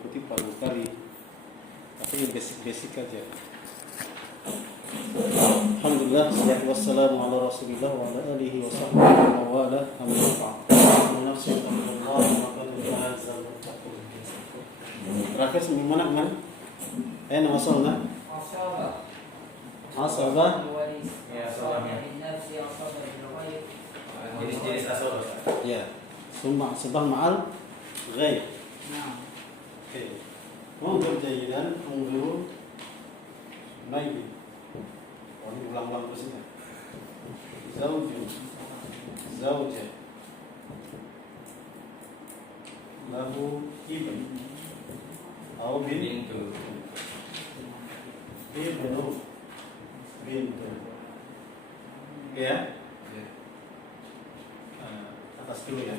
mengikuti paruh kali, tapi yang basic aja. Alhamdulillah, salatu wassalamu ala rasulillah wa ala alihi wa sahbihi wa wala amma ba'd. Nafsi Allah wa qadar azza wa jalla. Terakhir seminggu mana? Nama wasalna? Asabah. Ya, asabah. Jenis-jenis asabah. Ya. Summa asabah ma'al ghaib. Oke. Mundur jayidan, mundur naik. Oh, ini ulang-ulang terus ya. Zawju, zawja, lahu ibn, atau bintu, ibnu, bintu. Oke ya? Atas dulu ya.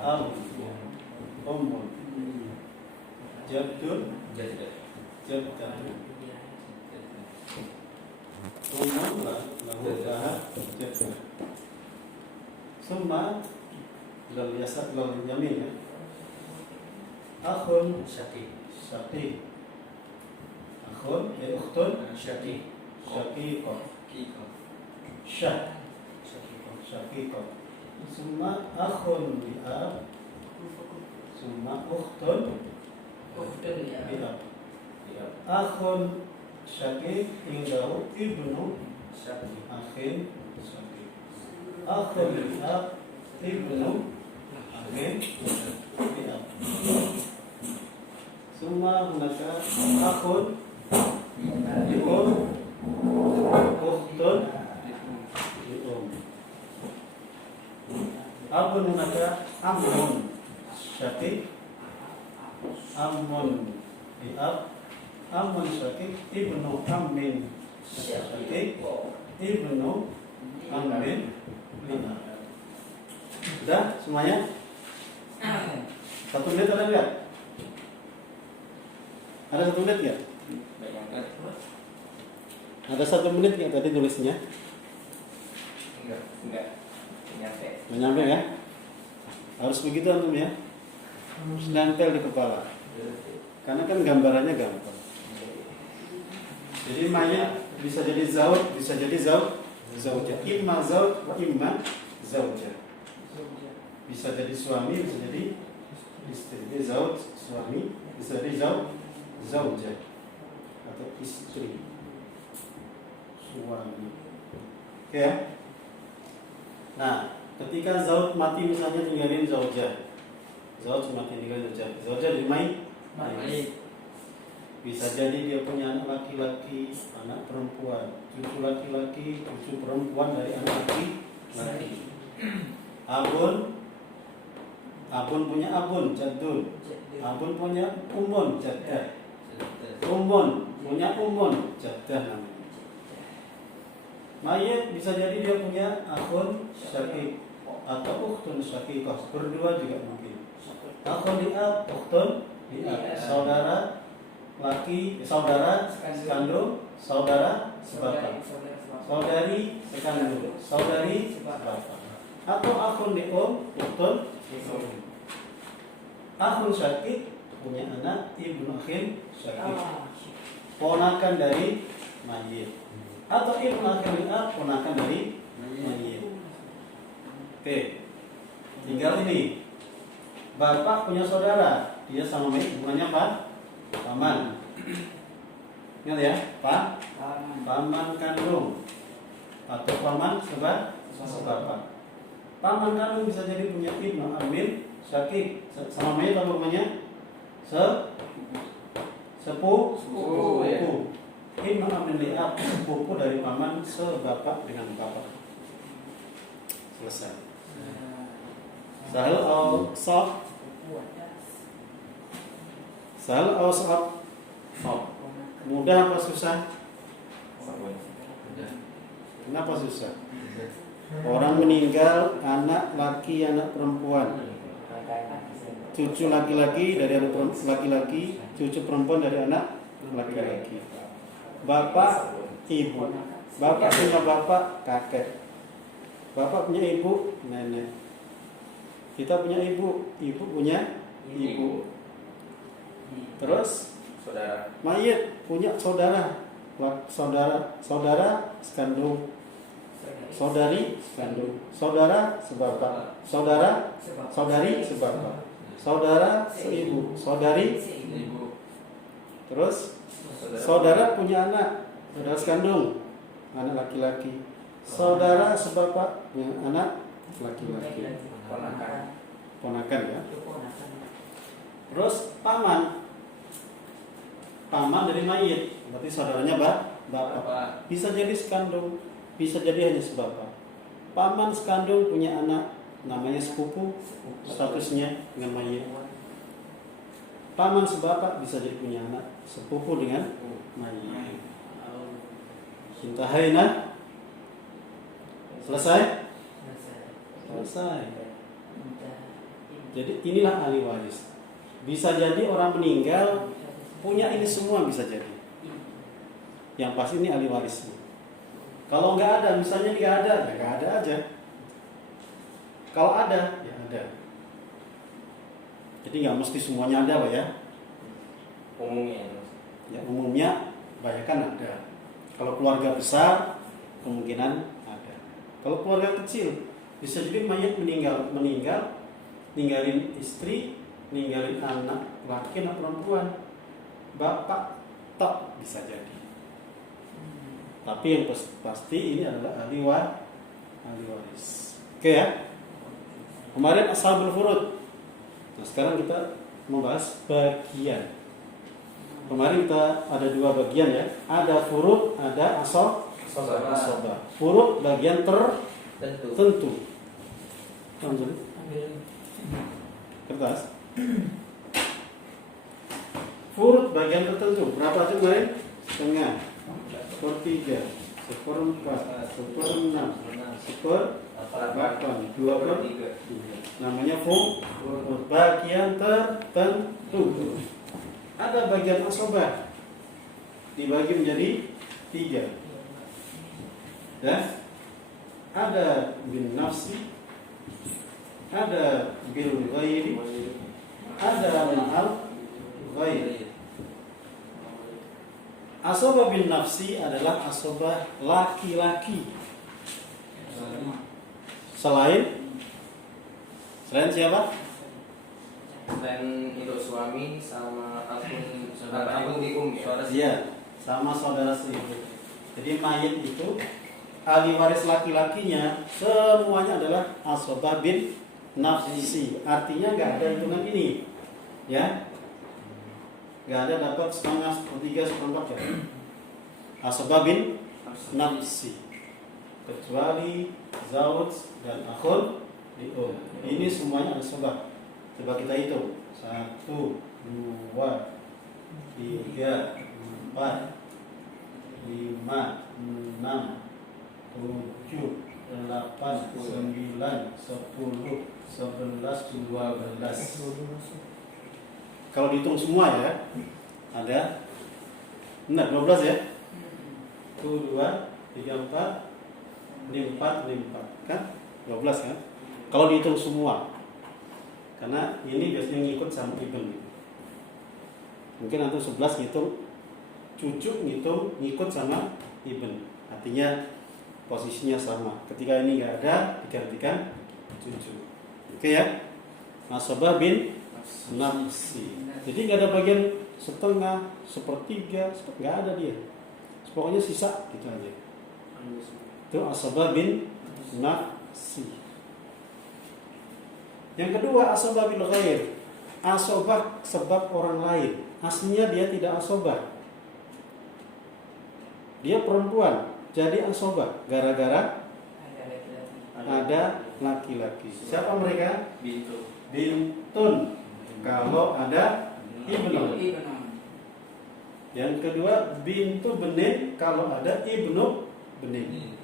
Abu, ummun, jadun, jaddan. Umum lahu daha jaddan. Summa lal yasad lal yamin ya. Akhun syaqi. Akhun ya ukhtun syaqi. Syaqiqah. Summa akhun li'ab. Summa ukhtun li'ab. Akhun syaqi indahu ibnu akhin syaqi. Akhun li'ab ibnu akhin li'ab. Summa hunaka akhun li'um ukhtun li'um. Akhun hunaka ammun syaqi ammun li'ab. Ammun syaqi ibnu ammin syaqi ibnu ammin li'ab. Sudah semuanya? 1 menit ada enggak? Ada 1 menit enggak? Ada 1 menit enggak tadi tulisnya? Enggak Menyampe ya? Harus begitu antum ya? Harus nempel di kepala. Karena kan gambarannya gampang. Jadi maknya bisa jadi zaud, bisa jadi zaujah. Imma zaud wa imma zaujah. Bisa jadi suami, bisa jadi istri. Jadi zaud suami, bisa jadi zaujah atau istri. Suami. Oke ya? Nah, ketika zaud mati misalnya tinggalin zaujah. Zaud mati tinggalin zaujah. Zaujah jadi mayyit. Bisa jadi dia punya anak laki-laki, anak perempuan, cucu laki-laki, cucu perempuan dari anak laki-laki. Abun punya abun, jaddun. Abun punya umun, jaddah. Umun punya umun, jaddah namanya. Mayit bisa jadi dia punya akhun syaqi atau ukhtun syaqiqah. Berdua juga mungkin. Akhun li'ab, ukhtun li'ab. Saudara laki, saudara sekandung, saudara sebapak, saudari sekandung, saudari sebapak, atau akhun li'um, ukhtun li'um. Akhun syaqi punya anak ibnu akhin syaqi, ponakan dari mayit, atau ibnu akhin li'ab, ponakan dari mayit. Oke, tinggal ini. Bapak punya saudara, dia sama mayit hubungannya apa? Paman. Ingat ya, paman kandung atau paman sebapak. Paman kandung bisa jadi punya ibnu ammin syaqi, sama mayit apa namanya? Sepupu. Ibnu ammin li'ab, sepupu dari paman sebapak dengan bapak. Selesai. Sahal atau soft? Sahal atau soft? Mudah apa susah? Kenapa susah? Orang meninggal, anak laki, anak perempuan, cucu laki-laki dari anak laki-laki, cucu perempuan dari anak laki-laki. Bapak, ibu. Bapak punya bapak, kakek. Bapak punya ibu, nenek. Kita punya ibu, ibu punya ibu. Terus Saudara. mayit punya saudara, saudara sekandung, saudari sekandung, saudara sebapak, saudari sebapak, saudara seibu, saudari. Ibu. Terus saudara punya anak, saudara sekandung, anak laki-laki, saudara sebapak punya anak laki-laki, ponakan ya. Terus paman dari mayit, berarti saudaranya bapak. Bisa jadi sekandung, bisa jadi hanya sebapak. Paman sekandung punya anak, namanya sepupu, statusnya dengan mayit. Paman sebapak bisa jadi punya anak, sepupu dengan mayit. Intahayna. Selesai? Selesai. Jadi inilah ahli waris. Bisa jadi orang meninggal punya ini semua, bisa jadi. Yang pasti ini ahli warisnya. Kalau nggak ada, misalnya nggak ada, ya nggak ada aja. Kalau ada, ya ada. Jadi nggak mesti semuanya ada, Pak ya. Umumnya. Ya umumnya kebanyakan ada. Kalau keluarga besar kemungkinan ada. Kalau keluarga kecil bisa jadi mayat meninggal, ninggalin istri, ninggalin anak laki atau perempuan, bapak tok bisa jadi. Tapi yang pasti ini adalah ahli waris. Oke ya. Kemarin ashabul furud. Nah, sekarang kita membahas bagian. Kemarin kita ada dua bagian ya. Ada furud, ada asobah. Furud bagian tertentu. Ambil kertas. Furud bagian tertentu. Berapa aja kemarin? Setengah, 1/3, 1/4, 1/6, 1/8, 2/3. Namanya furud bagian tertentu. Ada bagian asobah dibagi menjadi 3. Ya. Ada bin nafsi, ada bil ghairi, ada al ghairi. Asobah bin nafsi adalah asobah laki-laki. Selain siapa? Dan untuk suami sama akun ibu, Iya, sama saudara seibu. Jadi mayit itu ahli waris laki-lakinya semuanya adalah asobah bin nafsi. Artinya nggak ada hitungan ini, ya. Nggak ada dapat setengah, 1/3, 1/4 ya. Asobah bin nafsi. Kecuali zauj dan akhun li'um. Ini semuanya asobah. Coba kita hitung. 1, 2, 3, 4, 5, 6, 7, 8, 9, 10, 11, 12. Kalau dihitung semua ya, ada benar 12 ya. 1, 2, 3, 4, 4 kan? 12 kan? Kalau dihitung semua. Karena ini biasanya ngikut sama ibn. Mungkin nanti 11 ngitung cucu, ngikut sama ibn. Artinya posisinya sama. Ketika ini nggak ada, digantikan cucu. Oke ya? Asobah bin nafsi. Jadi nggak ada bagian setengah, 1/3, nggak ada dia. Pokoknya sisa gitu aja. Itu asobah bin nafsi. Yang kedua asobah bil ghair. Asobah sebab orang lain. Aslinya dia tidak asobah. Dia perempuan, jadi asobah gara-gara ada laki-laki. Siapa mereka? Bintun. Kalau ada ibnu. Yang kedua bintu benin. Kalau ada ibnu benin.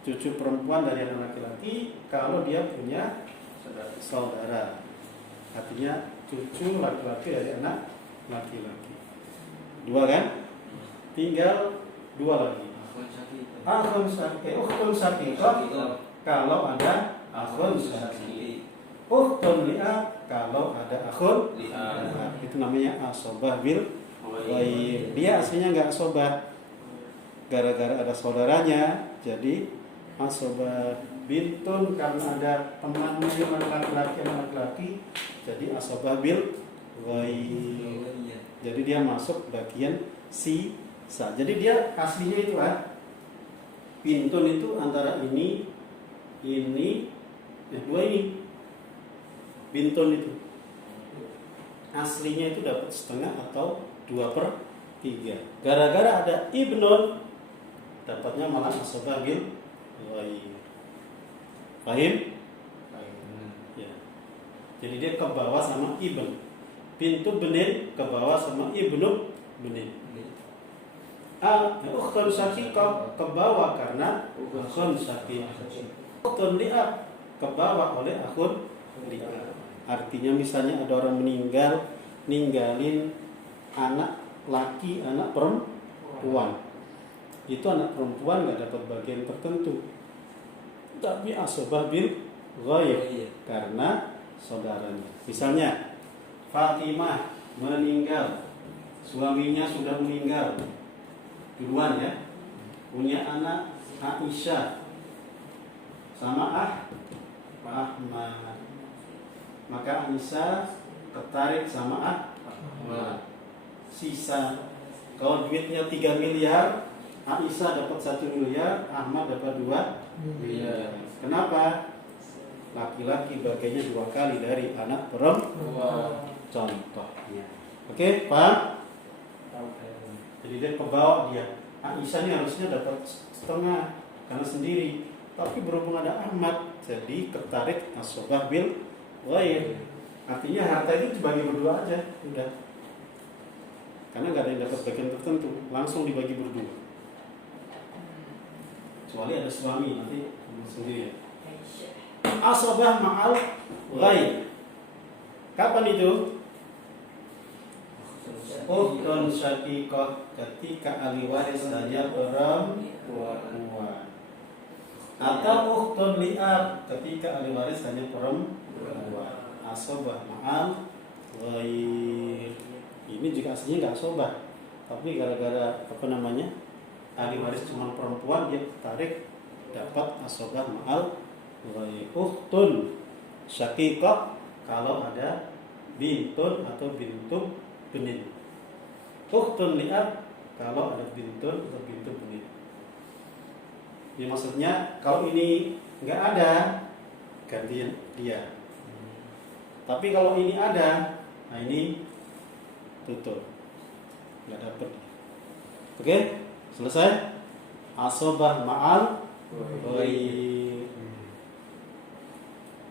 Cucu perempuan dari anak laki-laki kalau dia punya saudara. Artinya cucu laki-laki dari anak laki-laki. 2 kan? Tinggal 2 lagi. Akhun syakik, ukhtun syakikah kalau ada akhun syakik. Ukhtun li'ab kalau ada akhun Li'ab. li'ab. Itu namanya asobah bil ghaib. Dia aslinya nggak asobah, gara-gara ada saudaranya jadi asobah. Bintun karena ada temannya yang laki-laki jadi asobah bil ghaib. Jadi dia masuk bagian sisa. Jadi dia aslinya itu bintun itu antara ini dua ini. Bintun itu aslinya itu dapat setengah atau 2/3. Gara-gara ada ibnun dapatnya malah asobah bil ghaib. Paham? Ya. Jadi dia ke bawah sama ibn. Bintu benin ke bawah sama ibnu benin. Ukhtun syaqiqah ke bawah karena akhun syaqiq. Ukhtun li'ab ke bawah oleh akhun li'ab. Artinya misalnya ada orang meninggal, ninggalin anak laki, anak perempuan. Itu anak perempuan nggak dapat bagian tertentu. Tapi asobah bil ghaib karena saudaranya. Misalnya Fatimah meninggal, suaminya sudah meninggal duluan ya, punya anak Aisyah sama Ahmad. Maka Aisyah tertarik sama Ahmad. Sisa kalau duitnya 3 miliar, Aisyah dapat 1 miliar, Ahmad dapat 2 miliar. Kenapa? Laki-laki bagiannya 2 kali dari anak perempuan. Contohnya. Oke, paham? Jadi dia kebawa dia. Aisyah ini harusnya dapat setengah karena sendiri. Tapi berhubung ada Ahmad, jadi tertarik asobah bil ghaib. Artinya harta itu dibagi berdua aja, udah. Karena nggak ada yang dapat bagian tertentu, langsung dibagi berdua. Kecuali ada suami nanti sendiri. Asobah ma'al ghaib. Kapan itu? Ukhtun syaqiqah ketika ahli waris hanya perempuan. Atau ukhtun li'ab ketika ahli waris hanya perempuan. Asobah ma'al ghaib. Ini juga aslinya nggak asobah, tapi gara-gara ahli waris cuma perempuan, dia tarik dapat asobah ma'al ghaib. Ukhtun syaqiqah kalau ada bintun atau bintu benin. Ukhtun li'ab kalau ada bintun atau bintu benin. Ini maksudnya kalau ini nggak ada, ganti dia. Tapi kalau ini ada, nah ini tutup, nggak dapat. Oke, selesai. Asobah ma'al ghaib.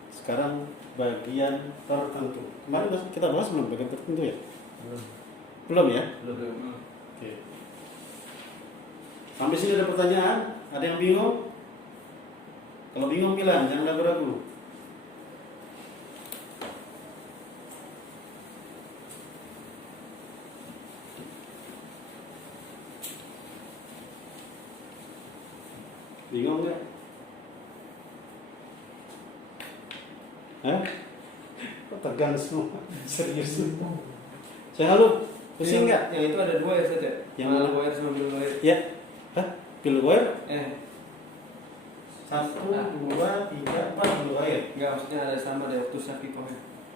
Sekarang bagian tertentu. Kemarin kita bahas belum bagian tertentu ya? Belum ya? Belum. Oke. Sampai sini ada pertanyaan? Ada yang bingung? Kalau bingung bilang, jangan ragu-ragu. Bingung nggak? Kok tegang semua? Serius? Saya halu, pusing nggak? Yang itu ada 2 ya saja. Yang mana? Wire sama bill wire. Ya, bil wire? 1, 2, 3, 4 bil wire. Enggak, maksudnya ada sama ada waktu syaqiqah.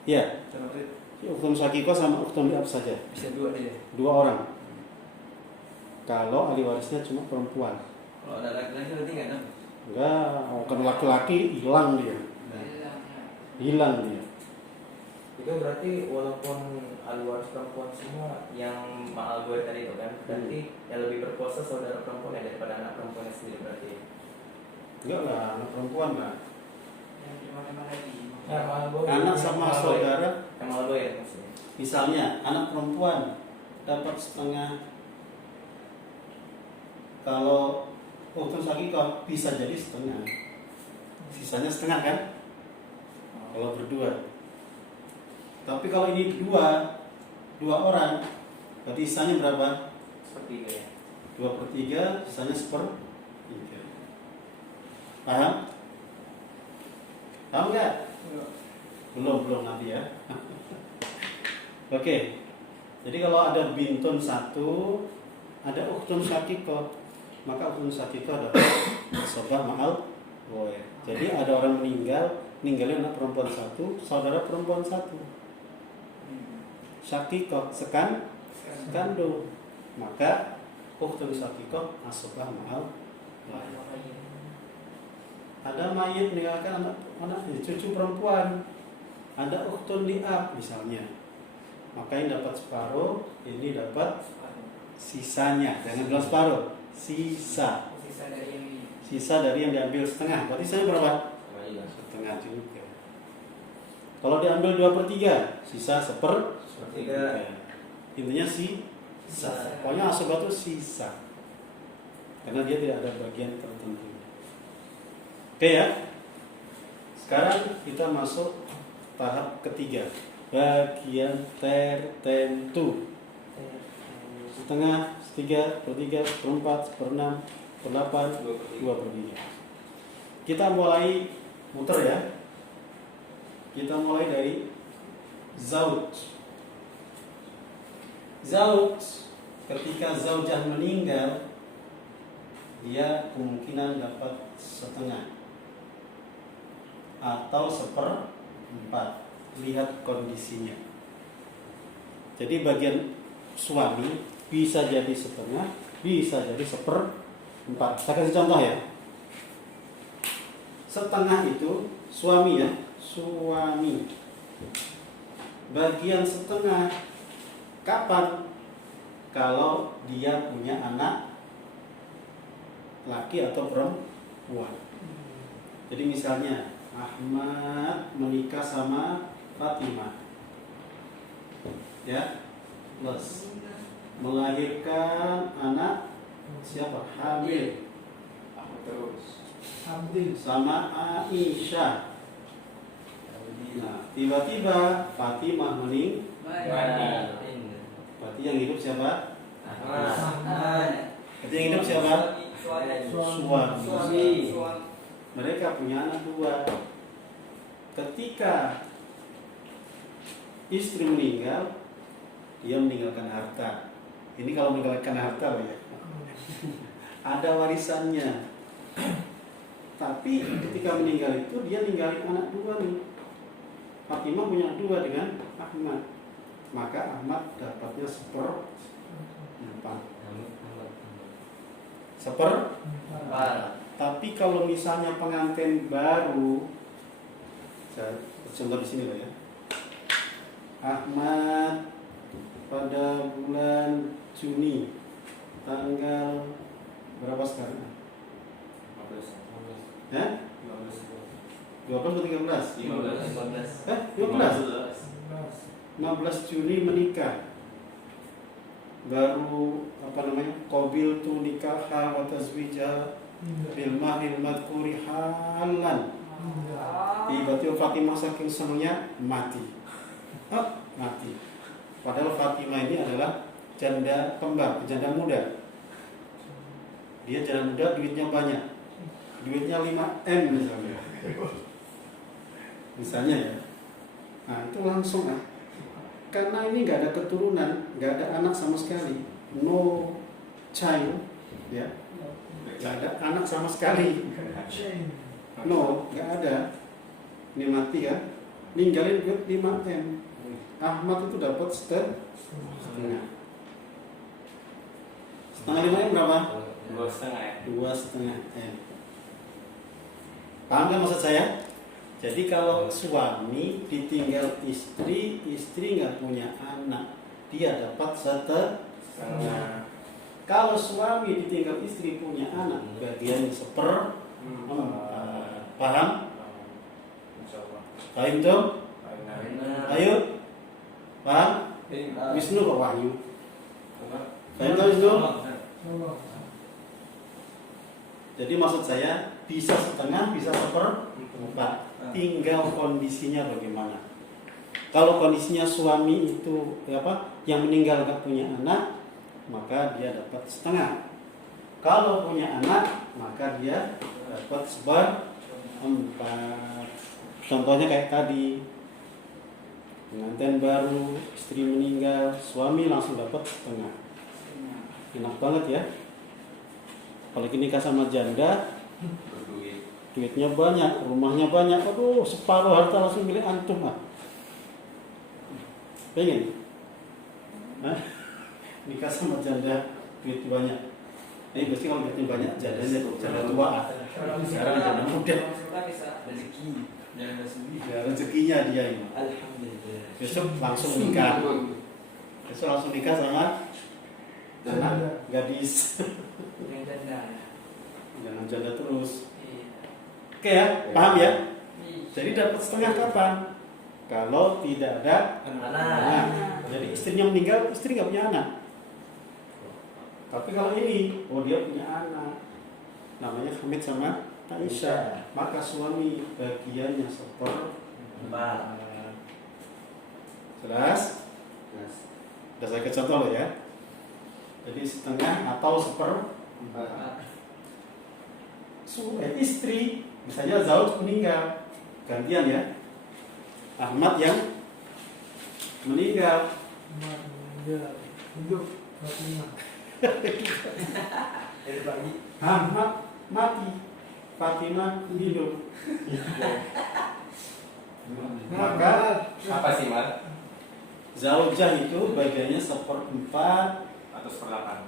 Ya, Sama itu ukhtun syaqiqah sama ukhtun li'ab saja. bisa 2 dia. 2 orang. Kalau ahli warisnya cuma perempuan. Kalau ada laki-laki berarti enggak tahu. Enggak, kalau laki-laki hilang dia. Hilang dia. Itu berarti walaupun ahli waris perempuan semua yang ma'al ghaib tadi itu kan, berarti yang lebih berkuasa saudara perempuan ya daripada anak perempuannya sendiri berarti. Enggak lah, anak perempuan lah. Ya, ma'al ghaib. Anak sama saudara, Yang ma'al ghaib maksudnya. misalnya anak perempuan dapat setengah. Kalau ukhtun syaqiqah bisa jadi setengah. Sisanya setengah kan? Kalau berdua. Tapi kalau ini dua orang, berarti sisanya berapa? Sepertiga ya. 2/3, sisanya 1/3. Paham? Paham nggak? Belum nanti ya. Oke. Jadi kalau ada bintun satu, ada ukhtun syakikoh, maka ukhtun syakikoh adalah asobah ma'al goer. Jadi ada orang ninggalin anak perempuan satu, saudara perempuan satu. Syakikoh sekandung, maka ukhtun syakikoh asobah ma'al goer. Ada mayit meninggalkan anak cucu perempuan, ada ukhtun li'ab misalnya, maka yang dapat separuh, ini dapat sisanya. Jangan bilang separuh, sisa dari yang diambil setengah. Berarti sisanya berapa? Setengah juga. Kalau diambil 2/3, sisa 1/3. Intinya sisa. Pokoknya asabah itu sisa, karena dia tidak ada bagian tertentu. Oke ya. Sekarang kita masuk tahap ketiga, bagian tertentu. Setengah, 3/3, 1/4, 1/6, 1/8, 2/3. Kita mulai muter ya. Kita mulai dari zauj. Zauj, ketika zaujah meninggal, dia kemungkinan dapat setengah atau 1/4, lihat kondisinya. Jadi bagian suami bisa jadi setengah, bisa jadi 1/4. Saya kasih contoh ya. Setengah itu suami ya, suami. Bagian setengah kapan? Kalau dia punya anak laki atau perempuan. Jadi misalnya Ahmad menikah sama Fatimah, ya, plus melahirkan anak siapa? Hamil. Sama Aisyah. Nah, tiba-tiba Fatimah meninggal. Berarti yang hidup siapa? Berarti yang hidup siapa? Suami. Mereka punya anak 2. Ketika istri meninggal, dia meninggalkan harta. Ini kalau meninggalkan harta ya, ada warisannya. Tapi ketika meninggal itu dia ninggalin anak 2 nih. Fatimah punya 2 dengan Ahmad, maka Ahmad dapatnya 1/4. 1/4. Tapi kalau misalnya pengantin baru, saya contoh di sini lah ya. Ahmad pada bulan Juni tanggal berapa sekarang? 15. Ya? 12 atau 13? 15. 15 Juni menikah. Baru qabil tu nikah wa tazwija bil mahil madhkuri halan. Tiba-tiba Fatimah saking senangnya mati. Mati. Padahal Fatimah ini adalah janda kembar, janda muda. Dia janda muda, duitnya banyak. Duitnya 5M misalnya. Misalnya ya. Nah, itu langsung karena ini nggak ada keturunan, nggak ada anak sama sekali, no child, ya, nggak ada anak sama sekali, no, nggak ada. Ini mati ya, ninggalin duit 5M. Ahmad itu dapat setengah. Setengah 5M berapa? 2,5M. Paham kan maksud saya? Jadi kalau suami ditinggal istri nggak punya anak, dia dapat setengah. Kalau suami ditinggal istri punya anak, bagian 1/4. Paham? Paham tuh? Ayo, paham? Wisnu kok Wahyu? Paham tuh Wisnu? Jadi maksud saya bisa setengah, bisa 1/4. Tinggal kondisinya bagaimana. Kalau kondisinya suami itu yang meninggal gak punya anak, maka dia dapat setengah. Kalau punya anak, maka dia dapat 1/4. Contohnya kayak tadi, pengantin baru, istri meninggal, suami langsung dapat setengah. Enak banget ya. Apalagi nikah sama janda, Berduit. duitnya banyak, rumahnya banyak, aduh separuh harta langsung milik antum ah. Pengen? Hah? Nikah sama janda, duit banyak. Pasti kalau duitnya banyak, janda tua ah. Sekarang janda muda. Rezeki. Jangan sendiri. Ya rezekinya dia ini. Alhamdulillah. Besok langsung nikah. Besok langsung nikah sama anak gadis. Jangan janda terus. Oke ya, paham ya? Jadi dapat setengah kapan? Kalau tidak ada anak. Jadi istrinya meninggal, istri nggak punya anak. Tapi kalau ini, oh dia punya anak. Namanya Hamid sama Aisyah. Maka suami bagiannya seperempat. Jelas? Sudah saya contoh loh ya. Jadi setengah atau seperempat. Istri, misalnya Zauj meninggal, gantian ya. Ahmad yang meninggal. Hidup Fatimah. Ahmad mati, Fatimah hidup. Maka Apa sih, Mar? Zaujah itu bagiannya seperempat Atau seperlapan?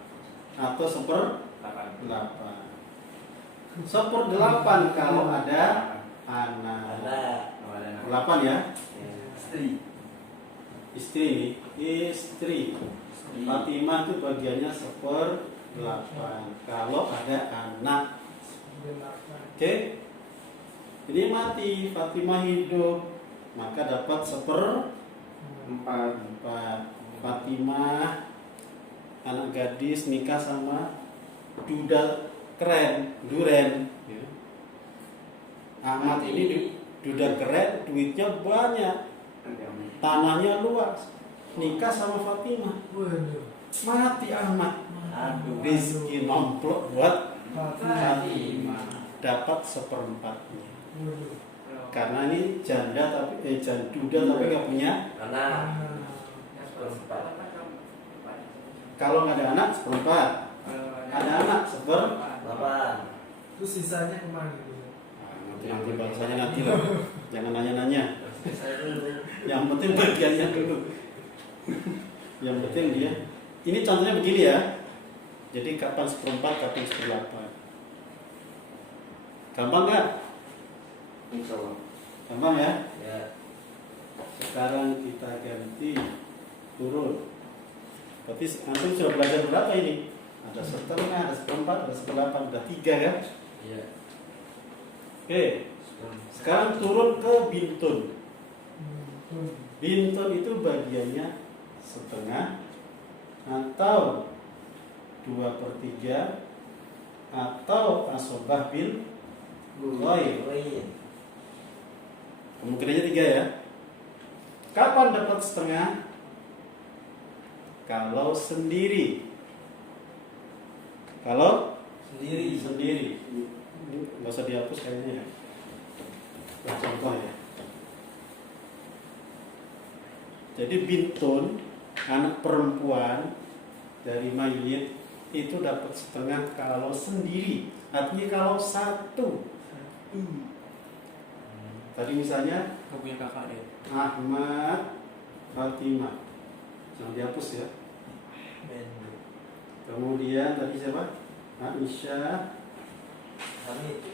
atau Delapan. Seperdelapan kalau ada anak. Kalau ada anak. 8 ya. Istri. Istri ini, istri. Fatimah itu bagiannya 1/8 kalau ada anak. Oke. Ini mati, Fatimah hidup, maka dapat 1/4. Fatimah anak gadis nikah sama duda keren, duren. Ya. Ahmad ini duda keren, duitnya banyak, tanahnya luas, nikah sama Fatimah. Mati Ahmad. Aduh. Rezeki nomplok buat Fatimah. dapat 1/4-nya. Karena ini janda tapi duda tapi nggak punya. Anak. Kalau nggak ada anak 1/4, ada anak 1/8. Terus sisanya kemana gitu? Nanti bahasanya nanti lah. Jangan nanya-nanya. Yang penting bagiannya dulu. Yang penting dia. Ini contohnya begini ya. Jadi kapan 1/4, kapan 1/8. Gampang nggak? Insya Allah. Gampang ya? Ya. Sekarang kita ganti turun. Berarti antum sudah belajar berapa ini? Ada 1/2, ada 1/4, ada 1/8, ada 3 kan? Iya. Oke. Sekarang turun ke bintun. Bintun itu bagiannya setengah atau 2/3 atau asobah bil ghair. Kemungkinannya 3 ya. Kapan dapat setengah? Kalau sendiri. Kalau sendiri. Ini nggak usah dihapus kayaknya ya. Contoh ya. Jadi bintun, anak perempuan dari mayit itu dapat setengah kalau sendiri. Artinya kalau satu. Tadi misalnya Kau punya kakak ya? Ahmad, Fatimah. Jangan dihapus ya. Kemudian tadi siapa? Aisyah.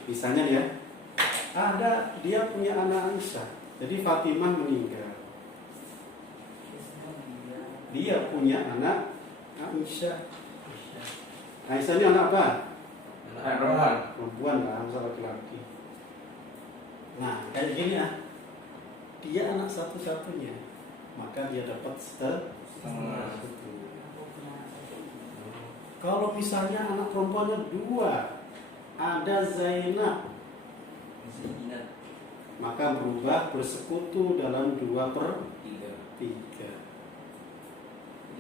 Misalnya ya, ada dia punya anak Aisyah. Jadi Fatimah meninggal. Dia punya anak Aisyah. Aisyah ini anak apa? Anak perempuan. Perempuan lah, masa laki-laki. Nah, kayak gini ya. Dia anak satu-satunya, maka dia dapat setengah. Kalau misalnya anak perempuannya 2, ada Zainab, maka berubah bersekutu dalam 2/3.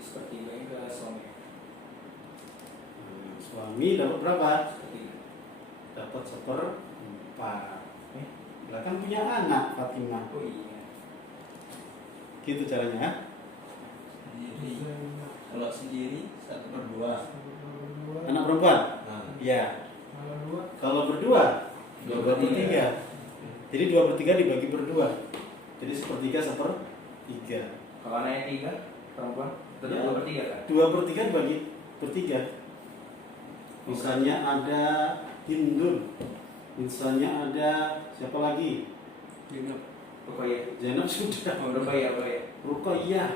Seperti Mega suami. Suami dapat berapa? Dapat 1/4. Belakang punya anak Fatimah. Oh iya. Gitu caranya. Sendiri. Kalau sendiri 1/2. Anak perempuan? Nah, Iya. Kalau dua, Kalau berdua 2/3. 2/3. Jadi 2/3 dibagi berdua. Jadi 1/3. Kalau anaknya 3 perempuan, tetap Ya. 2/3 kan? 2/3 dibagi bertiga. Misalnya ada Hindun. Misalnya ada siapa lagi? Ruqayyah. Zainab sudah. Ruqayyah. Ruqayyah.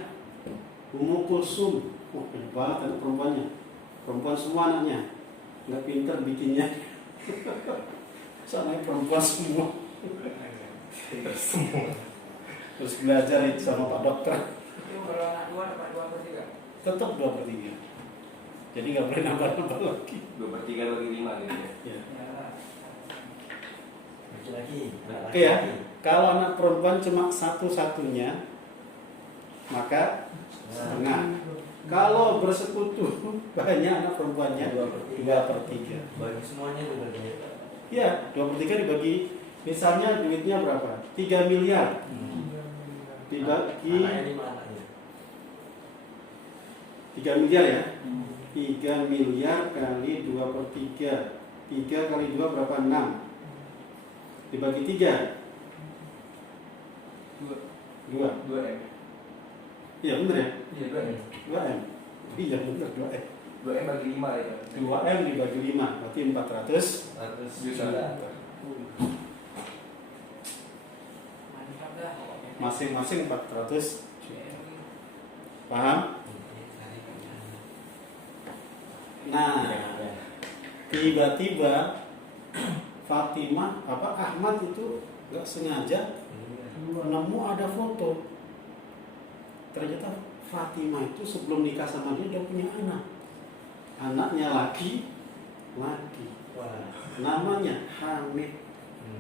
Ummu Kulsum. Wah, banyak banget anak perempuannya. Perempuan semua anaknya. Nggak pintar bikinnya. Soalnya perempuan semua. Terus belajar itu sama Pak Dokter. Itu kalau anak 2 dapat 2/3. Tetap 2/3. Jadi nggak boleh nambah-nambah lagi. 2/3 bagi 5 gitu ya. Ya. laki-laki. Oke ya. Kalau anak perempuan cuma satu-satunya, maka setengah. Kalau bersekutu banyak anak perempuannya 2/3. Bagi semuanya dibagi. Ya, 2/3 dibagi. Misalnya duitnya berapa? 3 miliar. Dibagi Anaknya 5 anaknya. 3 miliar ya. 3 miliar kali 2/3. 3 kali 2 berapa? 6. Dibagi 3. 2. 2M. Iya bener ya? Iya 2M. 2M. Iya bener 2M. 2M bagi 5 itu. 2M dibagi 5 berarti 400 juta. masing-masing 400. Paham? Nah, tiba-tiba Fatimah Ahmad itu nggak sengaja nemu ada foto. Ternyata Fatimah itu sebelum nikah sama dia udah punya anak. Anaknya laki. Wah. Namanya Hamid.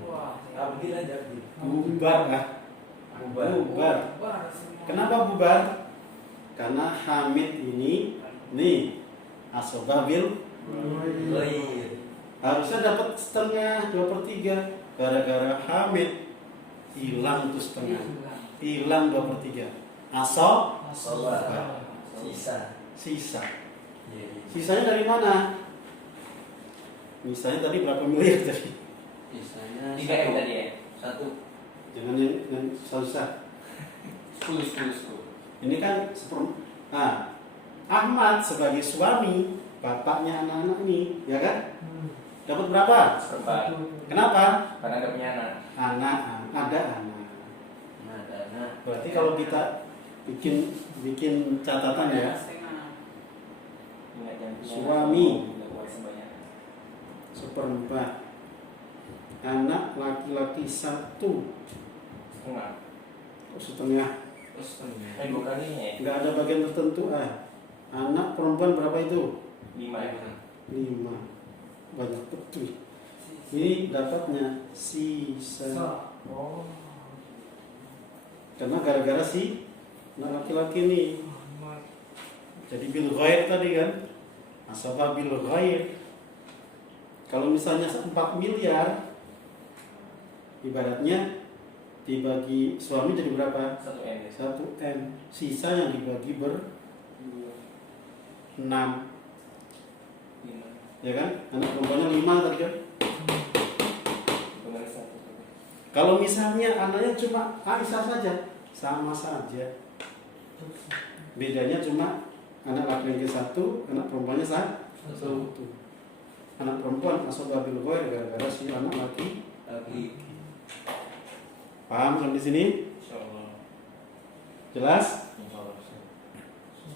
Wah, Abdil aja Abdil. Bubar lah. Bubar. Kenapa bubar? Karena Hamid ini nih asobabil Lahir. harusnya dapat setengah 2/3. Gara-gara Hamid hilang tuh setengah. Hilang 2/3. Sobat. Sisa. Iya. Sisanya dari mana? Misalnya tadi berapa miliar tadi? Sisanya 3M tadi ya. 1. Jangan yang susah. 10. Ini kan Ahmad sebagai suami, bapaknya anak-anak ini, ya kan? Dapat berapa? Seperempat. Kenapa? Karena ada punya anak. Ada anak. Nah. Berarti kalau kita bikin catatan ya, Ingat yang punya Suami. anak, nggak boleh sembahyang. seperempat. Anak laki-laki 1. Setengah. Setengah. Bukan ini ya. Nggak ada bagian tertentu. Anak perempuan berapa itu? 5 ya. 5. Banyak betul. Ini dapatnya sisa. Oh. Karena gara-gara si anak laki-laki ini. Jadi bil ghair tadi kan. Asabah bil ghair. Kalau misalnya 4 miliar, ibaratnya dibagi suami jadi berapa? 1M ya. 1M. Sisa yang dibagi 6. 5. Ya kan? Anak perempuannya 5 tadi kan. Benar 1. Kalau misalnya anaknya cuma Aisyah saja, sama saja. Bedanya cuma anak laki-laki 1, anak perempuannya 1. Anak perempuan asobah bil ghair gara-gara si anak laki. Paham sampai sini? Insyaallah. Jelas? Insyaallah.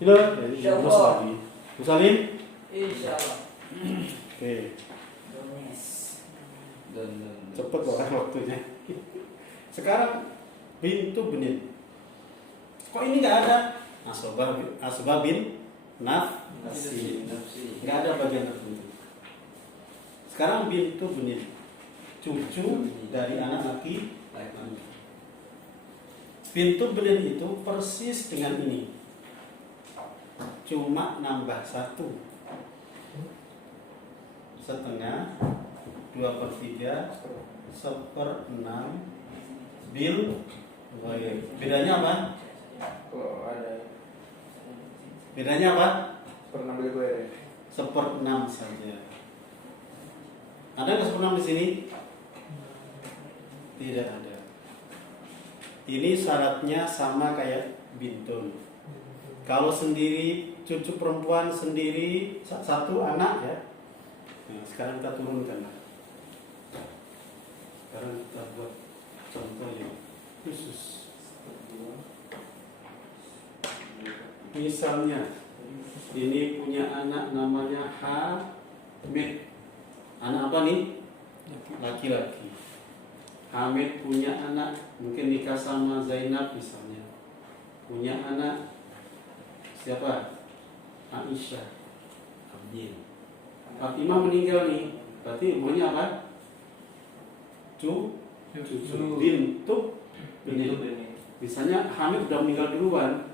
Halo? Insyaallah. Lagi. Bu Salim? Insyaallah. Oke, Dan cepet loh waktunya. Sekarang bintu benin. Kok ini nggak ada? Asobah bin nafsi. Nggak ada bagian tertentu. Sekarang bintu benin. Cucu dari anak laki. Bintu benin itu persis dengan ini. Cuma nambah 1. Setengah 2/3 1/6 bil ghair. Bedanya apa? Bedanya apa? Pernah beli gue ya? 1/6 saja. Ada nggak 1/6 di sini? Tidak ada. Ini syaratnya sama kayak bintun. Kalau sendiri, cucu perempuan sendiri satu anak ya. Nah, sekarang kita turunkan. Sekarang kita buat contoh yang khusus. Misalnya, ini punya anak namanya Hamid. Anak apa nih? Laki-laki. Hamid punya anak, mungkin nikah sama Zainab misalnya. Punya anak siapa? Aisyah. Fatimah meninggal nih. Berarti umurnya apa? Cucu. Bintu Benin. Misalnya Hamid udah meninggal duluan.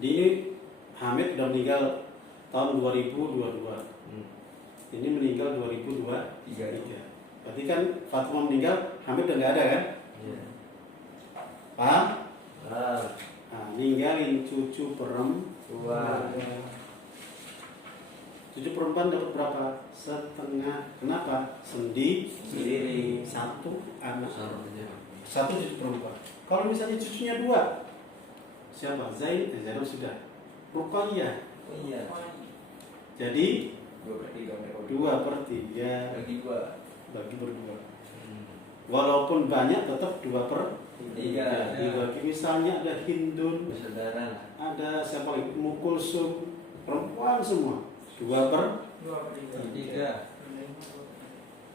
Di Hamid udah meninggal tahun 2022. Ini meninggal 2023. Berarti kan Fatimah meninggal, Hamid udah nggak ada kan? Paham? Nah, ninggalin cucu perempuan. Cucu perempuan dapat berapa? Setengah. Kenapa? Sendiri. Satu anak. Satu cucu perempuan. Kalau misalnya cucunya 2, siapa? Zainab sudah. Ruqayyah. Jadi 2/3 bagi berdua. Walaupun banyak tetap 2/3 dibagi. Misalnya ada Hindun, ada siapa lagi? Mukulsum, perempuan semua. 2/3.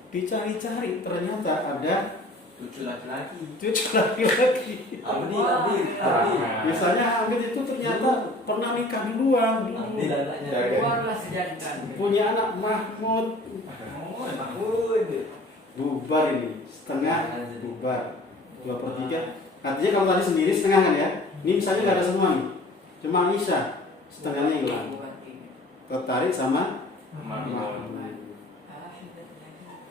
Dicari-cari ternyata ada Cucu laki-laki. Abdi. Misalnya Hamid itu ternyata pernah nikah duluan dulu. Punya anak Mahmud. Bubar ini, setengah bubar. 2/3. Artinya kalau tadi sendiri setengah kan ya. Ini misalnya nggak ada semua nih. Cuma Aisyah setengahnya hilang. Tertarik sama Mahmud.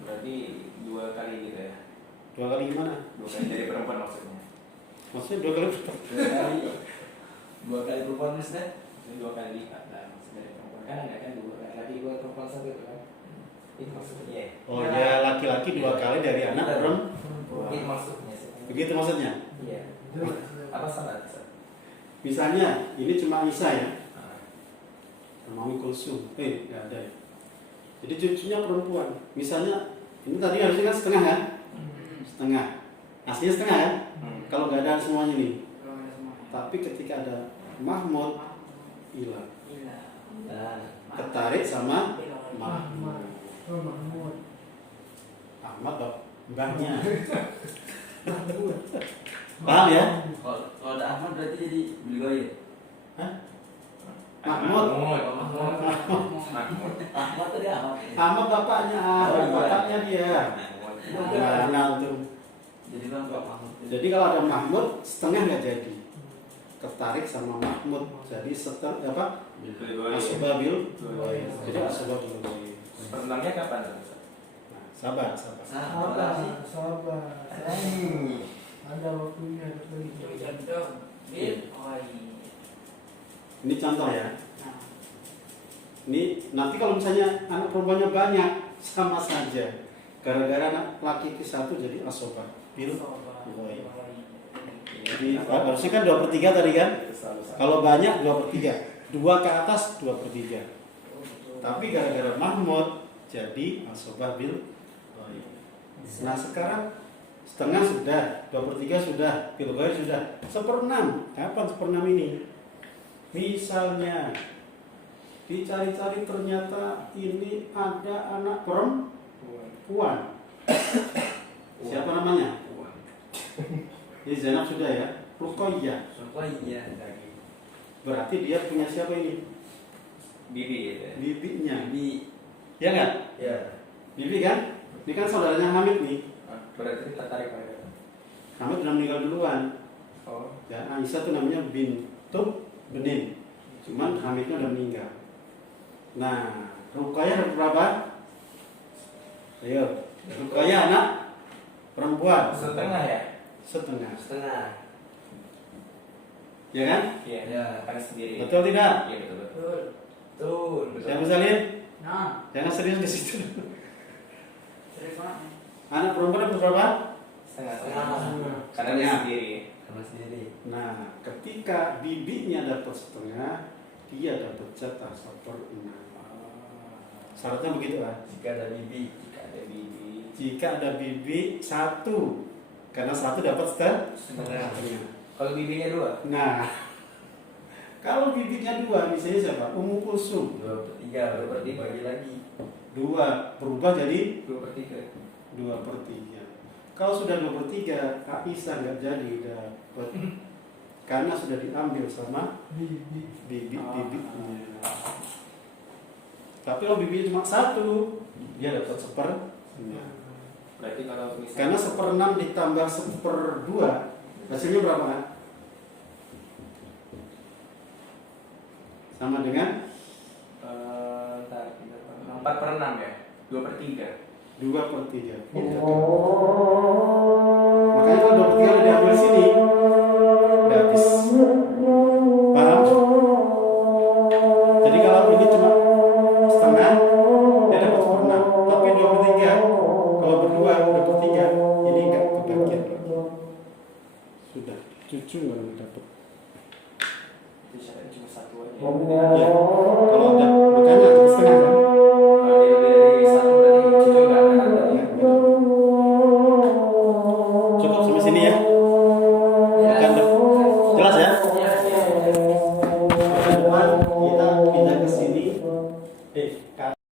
Berarti 2 kali gitu ya? 2 kali gimana? 2 kali dari perempuan maksudnya? Maksudnya 2 kali 2 kali perempuan maksudnya? 2 kali lipat lah maksudnya dari perempuan. Kan enggak kan 2 laki 2 perempuan 1 itu kan? Itu maksudnya. Oh ya, laki-laki 2 kali dari anak perempuan. Itu maksudnya sih. Begitu maksudnya? Iya. Apa salah? Misalnya ini cuma Aisyah ya. Sama Kulsum. Nggak ada ya. Jadi cucunya perempuan. Misalnya ini tadi harusnya kan setengah kan? Setengah. Aslinya setengah kan? Kalau nggak ada semuanya nih. Tapi ketika ada Mahmud hilang. Tertarik sama Mahmud. Ahmad mbahnya. Paham ya? Kalau ada Ahmad berarti jadi beli goy. Hah? Mahmud. Ahmad tadi Ahmad. Ahmad bapaknya, bapaknya dia. Mana tuh? Jadi bangga Mahmud. Jadi kalau ada Mahmud setengah nggak jadi. Tertarik sama Mahmud. Jadi setengah apa? Asbabil. Jadi asbabil. Pertanyaan kapan? Sabar. Sabar. Ada waktunya. Ini contoh ya. Ini nanti kalau misalnya anak perempuannya banyak sama saja. Gara-gara anak laki ke 1 jadi asoba. Jadi harusnya kan 2/3 tadi kan? Kalau banyak 2/3. 2 ke atas 2/3. Tapi gara-gara Mahmud jadi asoba bil. Nah sekarang setengah sudah, 2/3 sudah, bil sudah, 1/6. Kapan 1/6 ini? Misalnya dicari-cari ternyata ini ada anak perempuan. Siapa namanya? Ini Zainab sudah ya. Ruqayyah. Berarti dia punya siapa ini? Bibi ya. Bibinya. Bibi. Ya nggak? Ya. Bibi kan? Ini kan saudaranya Hamid nih. Berarti tertarik pada. Hamid udah meninggal duluan. Oh. Ya, Aisyah tuh namanya bintu Benin. Cuman Hamidnya udah meninggal. Nah, Ruqayyah ada berapa? Ayo, Ruqayyah anak perempuan. Setengah ya? Setengah. Ya kan? Iya. Ya. Karena sendiri. Betul tidak? Iya betul betul. Betul. Betul. Betul. Saya bisa lihat. Nah, Jangan serius di situ. terima. Anak perempuan dapat berapa? Setengah-setengah. Karena dia Setengah. sendiri. Karena sendiri. Nah, ketika bibinya dapat setengah, dia dapat jatah 1/6. Syaratnya begitu kan? Jika ada bibi. Jika ada bibi. Jika ada bibi 1, karena 1 dapat Setengah. setengah. Kalau bibinya 2. Nah, kalau bibinya 2, misalnya siapa? Ummu Kulsum. 2/3. 2/3. Bagi lagi. 2 berubah jadi 2/3. 2/3. Kalau sudah 2/3, Aisyah nggak jadi dapat karena sudah diambil sama Bibi. bibinya. Tapi kalau bibinya cuma 1, dia dapat 1/4. Berarti kalau misalnya Karena 1/6 ditambah 1/2, hasilnya berapa kan? Sama dengan 4/6 ya? 2/3. 2/3. Gitu. Makanya kalau 2/3 udah diambil sini, udah habis. Paham? Jadi kalau ini cuma setengah, dia dapat 1/6. Tapi 2/3, kalau berdua 2/3, ini enggak kebagian. Sudah, cucu baru dapat. Itu syaratnya cuma 1 aja. Ya, kalau udah, makanya